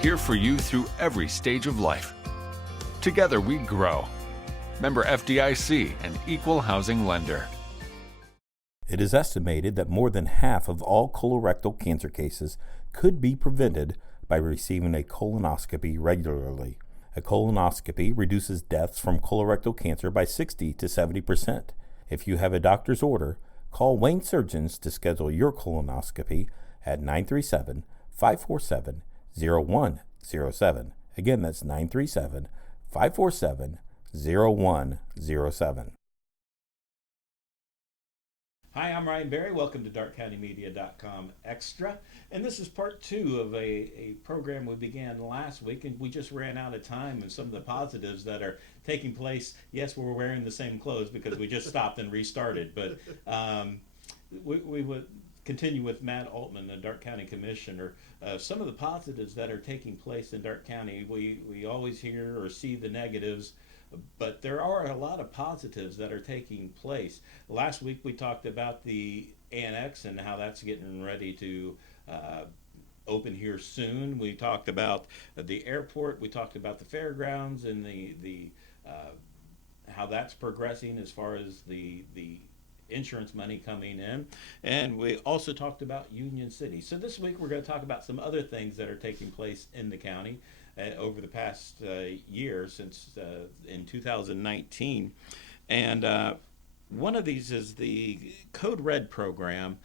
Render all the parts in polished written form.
here for you through every stage of life. Together we grow. Member FDIC and Equal Housing Lender. It is estimated that more than half of all colorectal cancer cases could be prevented by receiving a colonoscopy regularly. A colonoscopy reduces deaths from colorectal cancer by 60 to 70%. If you have a doctor's order, call Wayne Surgeons to schedule your colonoscopy at 937-547-0107. Again, that's 937-547-0107. Hi, I'm Ryan Berry. Welcome to DarkeCountyMedia.com Extra. And this is part two of a program we began last week, and we just ran out of time and some of the positives that are taking place. Yes, we're wearing the same clothes because we just stopped and restarted, but we would continue with Matt Aultman, the Darke County Commissioner. Some of the positives that are taking place in Darke County, we always hear or see the negatives, but there are a lot of positives that are taking place. Last week we talked about the annex and how that's getting ready to open here soon. We talked about the airport. We talked about the fairgrounds and the how that's progressing as far as the insurance money coming in. And we also talked about Union City. So this week we're going to talk about some other things that are taking place in the county over the past year since in 2019. And one of these is the Code Red program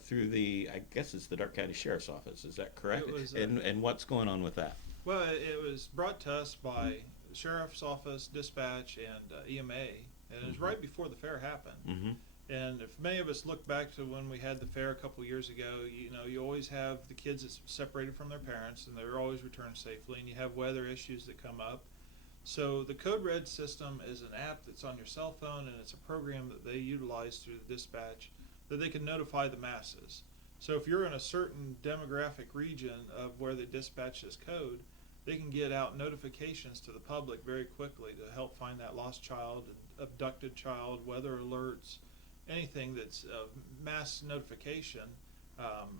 through the, I guess it's the Darke County Sheriff's Office. Is that correct? It was, and what's going on with that? Well, it was brought to us by the Sheriff's Office, Dispatch, and EMA, and it was right before the fair happened. Mm-hmm. And if many of us look back to when we had the fair a couple years ago, you always have the kids that's separated from their parents, and they're always returned safely, and you have weather issues that come up. So the Code Red system is an app that's on your cell phone, and it's a program that they utilize through the dispatch that they can notify the masses. So if you're in a certain demographic region of where they dispatch this code, they can get out notifications to the public very quickly to help find that lost child, abducted child, weather alerts, anything that's mass notification.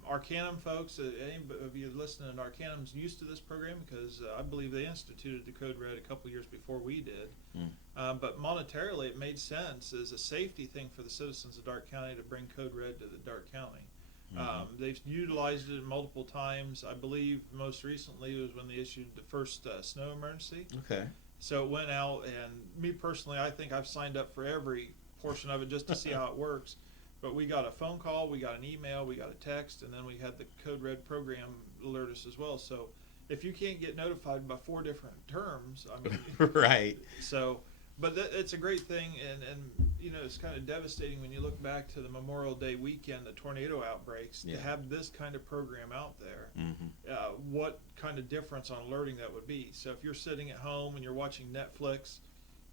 Arcanum folks, any of you listening to Arcanum's used to this program because I believe they instituted the Code Red a couple years before we did. But monetarily, it made sense as a safety thing for the citizens of Darke County to bring Code Red to the Darke County. They've utilized it multiple times. I believe most recently was when they issued the first snow emergency. Okay. So it went out, and me personally, I think I've signed up for every portion of it just to see how it works. But we got a phone call, we got an email, we got a text, and then we had the Code Red program alert us as well. So if you can't get notified by 4 different terms, I mean, right. So, but it's a great thing, and it's kind of devastating when you look back to the Memorial Day weekend, the tornado outbreaks, to have this kind of program out there. What kind of difference on alerting that would be? So if you're sitting at home and you're watching Netflix,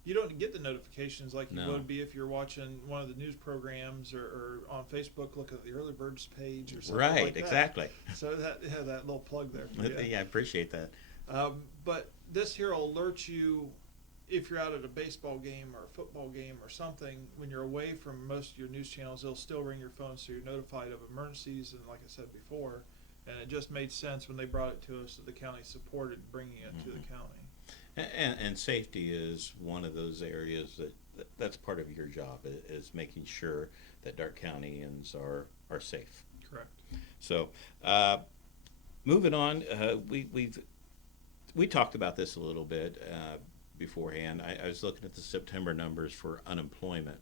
you don't get the notifications like you would be if you're watching one of the news programs or on Facebook, look at the Early Birds page or something like that. Right, exactly. So that little plug there. Yeah, I appreciate that. But this here will alert you if you're out at a baseball game or a football game or something. When you're away from most of your news channels, it'll still ring your phone so you're notified of emergencies. And like I said before, and it just made sense when they brought it to us that the county supported bringing it to the county. And safety is one of those areas that's part of your job, is making sure that Darke Countyans are safe. Correct. So, moving on, we talked about this a little bit beforehand. I was looking at the September numbers for unemployment,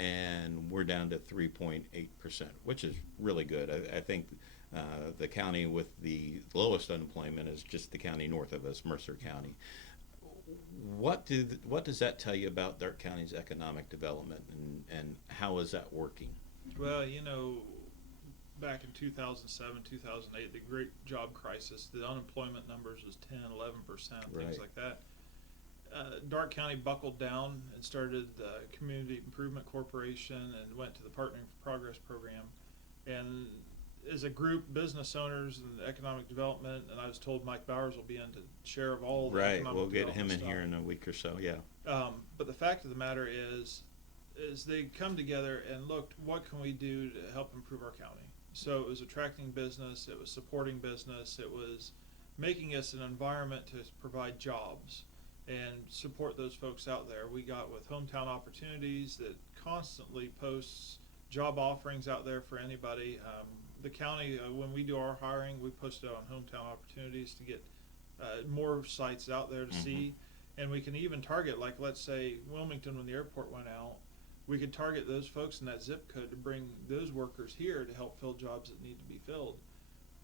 and we're down to 3.8%, which is really good. I think the county with the lowest unemployment is just the county north of us, Mercer County. What does that tell you about Darke County's economic development, and how is that working? Well, back in 2007, 2008, the great job crisis, the unemployment numbers was 10, 11%, things like that. Darke County buckled down and started the Community Improvement Corporation and went to the Partnering for Progress program. And as a group, business owners and economic development, and I was told Mike Bowers will be in to share of all the right. economic We'll get him in stuff here in a week or so. Yeah. But the fact of the matter is they come together and looked, what can we do to help improve our county? So it was attracting business, it was supporting business, it was making us an environment to provide jobs and support those folks out there. We got with Hometown Opportunities that constantly posts job offerings out there for anybody. The county, when we do our hiring, we post it on Hometown Opportunities to get more sites out there to see. And we can even target, like let's say Wilmington, when the airport went out, we could target those folks in that zip code to bring those workers here to help fill jobs that need to be filled.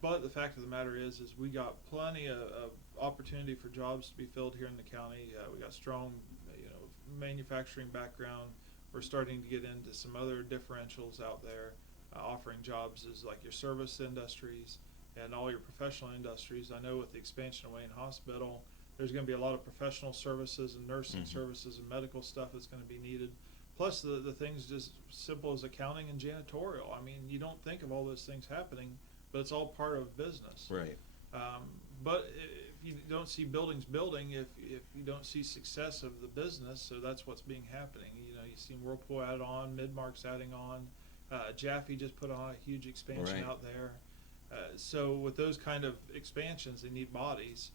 But the fact of the matter is we got plenty of opportunity for jobs to be filled here in the county. We got strong, manufacturing background. We're starting to get into some other differentials out there, offering jobs as like your service industries and all your professional industries. I know with the expansion of Wayne Hospital, there's going to be a lot of professional services and nursing services and medical stuff that's going to be needed. Plus the things just simple as accounting and janitorial. I mean, you don't think of all those things happening, but it's all part of business. Right. But if you don't see buildings building, if you don't see success of the business, so that's what's being happening. You've seen Whirlpool add on, Midmark's adding on, Jaffe just put on a huge expansion out there. So with those kind of expansions, they need bodies.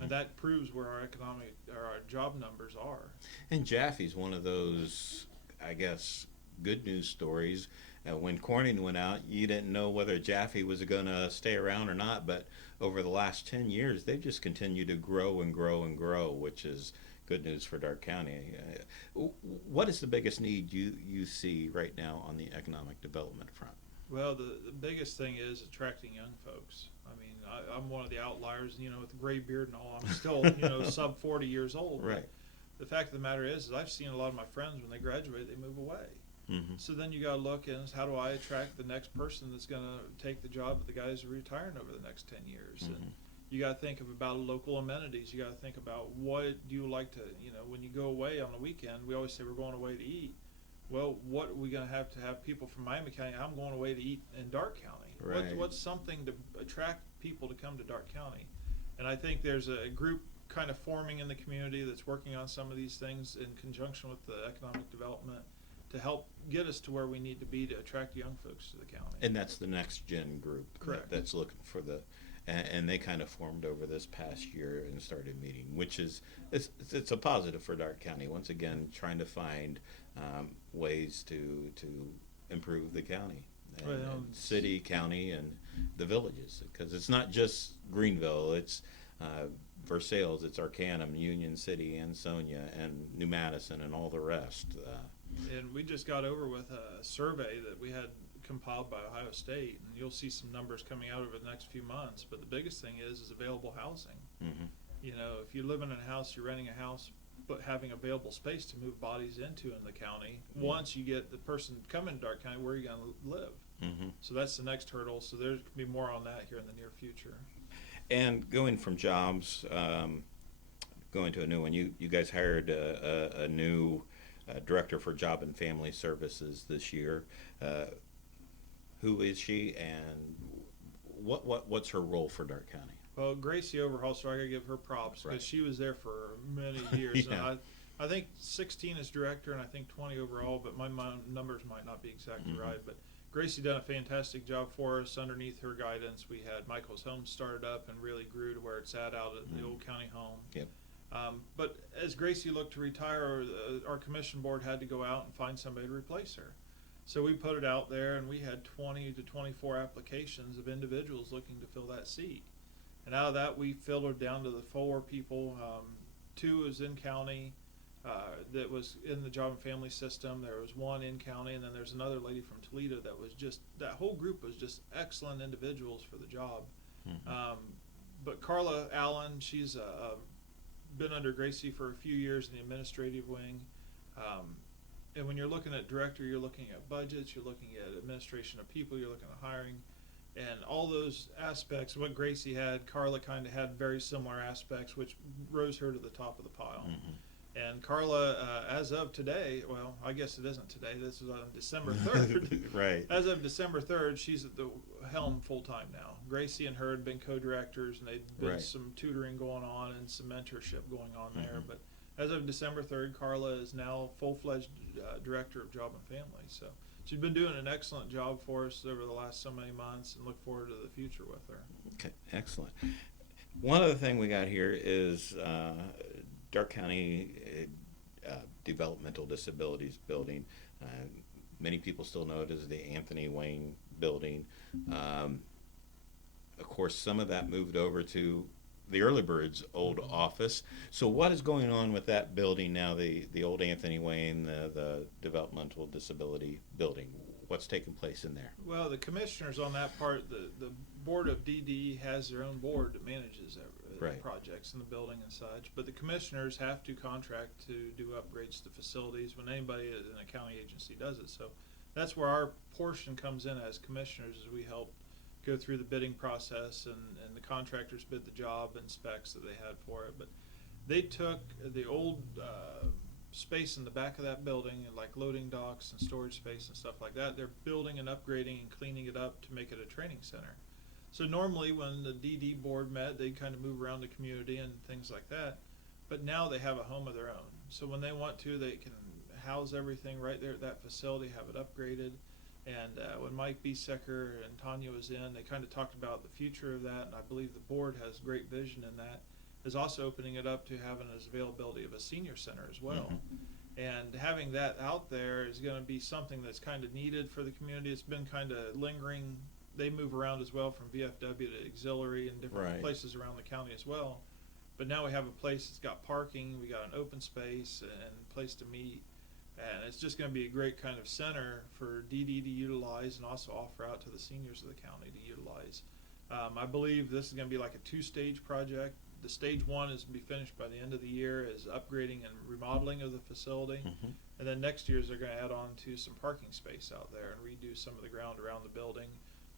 And that proves where our job numbers are. And Jaffe's one of those, I guess, good news stories. When Corning went out, you didn't know whether Jaffe was going to stay around or not, but over the last 10 years, they've just continued to grow and grow and grow, which is good news for Darke County. What is the biggest need you see right now on the economic development front? Well, the biggest thing is attracting young folks. I mean, I'm one of the outliers, with the gray beard and all. I'm still, sub 40 years old. Right. The fact of the matter is I've seen a lot of my friends, when they graduate, they move away. So then you got to look at how do I attract the next person that's going to take the job of the guys who are retiring over the next 10 years. And you got to think about local amenities. You got to think about what do you like to, when you go away on the weekend, we always say we're going away to eat. Well, what are we going to have people from Miami County? I'm going away to eat in Darke County. Right. What's something to attract people to come to Darke County? And I think there's a group kind of forming in the community that's working on some of these things in conjunction with the economic development to help get us to where we need to be to attract young folks to the county. And that's the next gen group. Correct. That's looking for and they kind of formed over this past year and started meeting, which is it's a positive for Darke County. Once again, trying to find ways to improve the county, and city, county, and the villages, because it's not just Greenville. It's Versailles, it's Arcanum, Union City, Ansonia, and New Madison, and all the rest. And we just got over with a survey that we had compiled by Ohio State, and you'll see some numbers coming out over the next few months. But the biggest thing is available housing. If you're living in a house, you're renting a house, but having available space to move bodies into in the county. Once you get the person coming to Darke County, where are you going to live? So that's the next hurdle. So there's going to be more on that here in the near future. And going from jobs, going to a new one, you guys hired a new director for Job and Family Services this year. Who is she, and what's her role for Darke County? Well, Gracie Overholser, I gotta give her props because she was there for many years. And I think 16 as director, and I think 20 overall, but my numbers might not be exactly right. But Gracie done a fantastic job for us. Underneath her guidance, we had Michael's Home started up and really grew to where it's at out at the old county home. Yep. But as Gracie looked to retire, our commission board had to go out and find somebody to replace her. So we put it out there, and we had 20 to 24 applications of individuals looking to fill that seat. And out of that, we filtered down to the 4 people. 2 is in county that was in the Job and Family System. There was 1 in county, and then there's another lady from Toledo that was that whole group was just excellent individuals for the job. But Carla Allen, she's been under Gracie for a few years in the administrative wing. And when you're looking at director, you're looking at budgets, you're looking at administration of people, you're looking at hiring. And all those aspects, what Gracie had, Carla kind of had very similar aspects, which rose her to the top of the pile. And Carla, as of today, well, I guess it isn't today, this is on December 3rd. Right. As of December 3rd, she's at the helm full-time now. Gracie and her had been co-directors, and they'd been some tutoring going on and some mentorship going on there. But as of December 3rd, Carla is now full-fledged director of Job and Family. So she's been doing an excellent job for us over the last so many months, and look forward to the future with her. Okay, excellent. One other thing we got here is Darke County Developmental Disabilities building. Uh, Many people still know it as the Anthony Wayne building. Um, of course, some of that moved over to the Early Birds old office. So what is going on with that building now, the old Anthony Wayne, the Developmental Disability building? What's taking place in there? Well, the commissioners on that part, the board of DD has their own board that manages Right. projects in the building and such, but the commissioners have to contract to do upgrades to facilities when anybody in a county agency does it. So that's where our portion comes in as commissioners, is we help go through the bidding process, and the contractors bid the job and specs that they had for it. But they took the old space in the back of that building, like loading docks and storage space and stuff like that. They're building and upgrading and cleaning it up to make it a training center. So normally when the DD board met, they'd kind of move around the community and things like that. But now they have a home of their own. So when they want to, they can house everything right there at that facility, have it upgraded. And when Mike Biesecker and Tanya was in, they kind of talked about the future of that. And I believe the board has great vision in that, is also opening it up to having as availability of a senior center as well. Mm-hmm. And having that out there is going to be something that's kind of needed for the community. It's been kind of lingering. They move around as well from VFW to auxiliary and different Right. places around the county as well. But now we have a place that's got parking, we got an open space and place to meet. And it's just going to be a great kind of center for DD to utilize and also offer out to the seniors of the county to utilize. I believe this is going to be like a two-stage project. The stage one is going to be finished by the end of the year, is upgrading and remodeling of the facility. Mm-hmm. And And then next year they're going to add on to some parking space out there and redo some of the ground around the building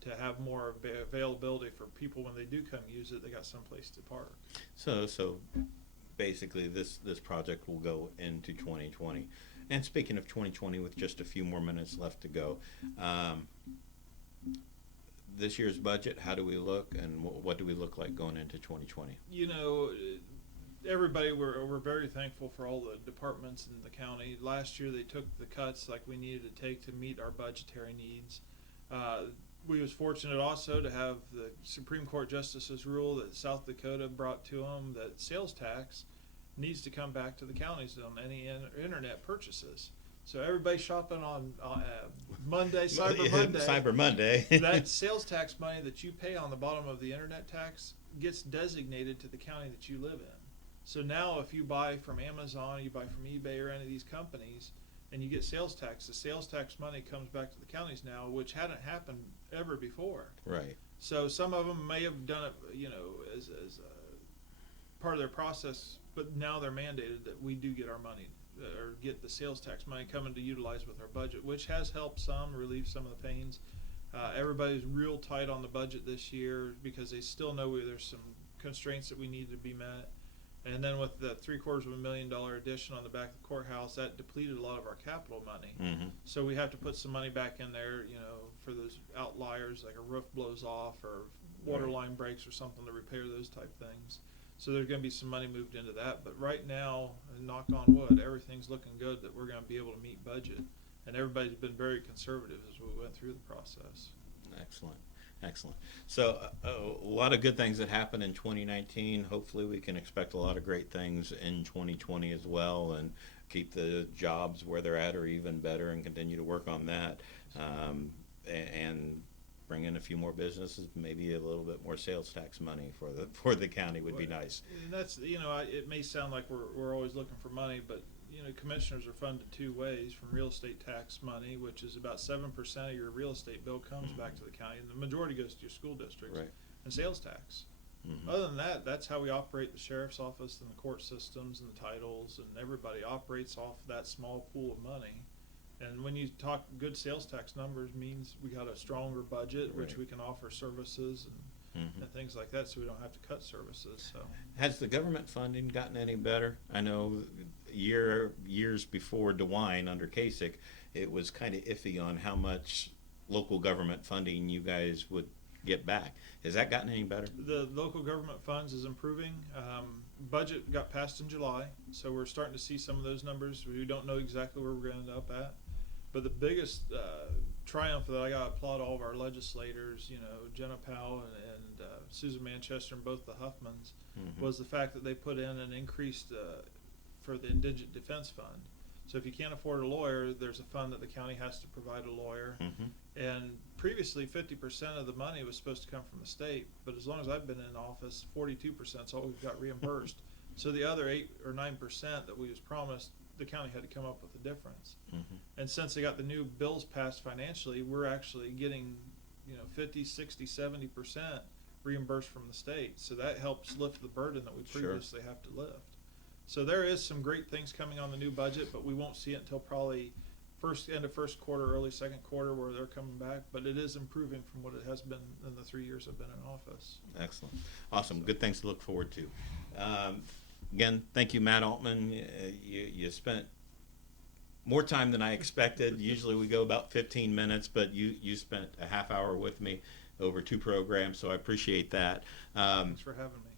to have more availability for people when they do come use it. They got someplace to park. So basically this project will go into 2020. And speaking of 2020, with just a few more minutes left to go, this year's budget, how do we look, and what do we look like going into 2020? You know, everybody, we're very thankful for all the departments in the county. Last year they took the cuts like we needed to take to meet our budgetary needs. We was fortunate also to have the Supreme Court Justice's rule that South Dakota brought to them that sales tax needs to come back to the counties on any internet purchases. So everybody shopping on Monday, Cyber Monday. that sales tax money that you pay on the bottom of the internet tax gets designated to the county that you live in. So now if you buy from Amazon, you buy from eBay or any of these companies, and you get sales tax, the sales tax money comes back to the counties now, which hadn't happened ever before. Right. So some of them may have done it, you know, as a part of their process, but now they're mandated that we do get our money, or get the sales tax money coming to utilize with our budget, which has helped some relieve some of the pains. Everybody's real tight on the budget this year because they still know there's some constraints that we need to be met. And then with the $750,000 addition on the back of the courthouse, that depleted a lot of our capital money. Mm-hmm. So we have to put some money back in there, you know, for those outliers, like a roof blows off or water line breaks or something, to repair those type things. So there's going to be some money moved into that. But right now, knock on wood, everything's looking good that we're going to be able to meet budget. And everybody's been very conservative as we went through the process. Excellent. So a lot of good things that happened in 2019. Hopefully we can expect a lot of great things in 2020 as well, and keep the jobs where they're at or even better, and continue to work on that, and bring in a few more businesses, maybe a little bit more sales tax money for the county would be nice. And that's, you know, it may sound like we're always looking for money, but you know, commissioners are funded two ways: from real estate tax money, which is about 7% of your real estate bill comes back to the county, and the majority goes to your school districts, Right. and sales tax. Mm-hmm. Other than that, that's how we operate the sheriff's office and the court systems and the titles, and everybody operates off that small pool of money. And when you talk good sales tax numbers, means we got a stronger budget, which Right. we can offer services and things like that, so we don't have to cut services. So Has the government funding gotten any better? I know years before DeWine under Kasich, it was kind of iffy on how much local government funding you guys would get back. Has that gotten any better? the local government funds is improving. Budget got passed in July, so we're starting to see some of those numbers. We don't know exactly where we're going to end up at, but the biggest triumph that I got to applaud all of our legislators, you know, Jenna Powell and Susan Manchester and both the Huffmans, was the fact that they put in an increased for the Indigent Defense Fund. So if you can't afford a lawyer, there's a fund that the county has to provide a lawyer. And previously, 50% of the money was supposed to come from the state, but as long as I've been in office, 42% is all we've got reimbursed. So the other 8 or 9% that we was promised, the county had to come up with the difference. And since they got the new bills passed financially, we're actually getting 50, 60, 70% reimbursed from the state. So that helps lift the burden that we previously have to lift. So there is some great things coming on the new budget, but we won't see it until probably end of first quarter, early second quarter, where they're coming back. But it is improving from what it has been in the 3 years I've been in office. Excellent. Awesome. Good things to look forward to. Again, thank you, Matt Aultman. You spent more time than I expected. Usually we go about 15 minutes, but you spent a half hour with me over 2 programs, so I appreciate that. Thanks for having me.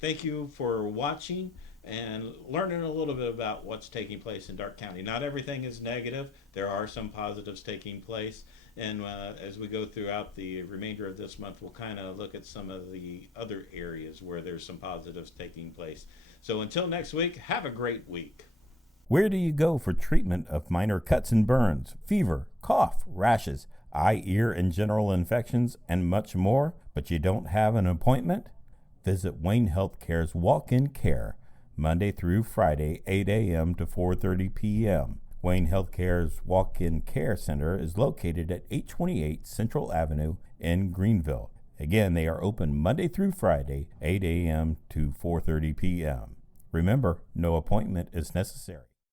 Thank you for watching and learning a little bit about what's taking place in Darke County. Not everything is negative. There are some positives taking place. And as we go throughout the remainder of this month, we'll kind of look at some of the other areas where there's some positives taking place. So until next week, have a great week. Where do you go for treatment of minor cuts and burns, fever, cough, rashes, eye, ear, and general infections, and much more, but you don't have an appointment? Visit Wayne Healthcare's Walk-In Care, Monday through Friday, 8 a.m. to 4:30 p.m. Wayne Healthcare's Walk-In Care Center is located at 828 Central Avenue in Greenville. Again, they are open Monday through Friday, 8 a.m. to 4:30 p.m. Remember, no appointment is necessary.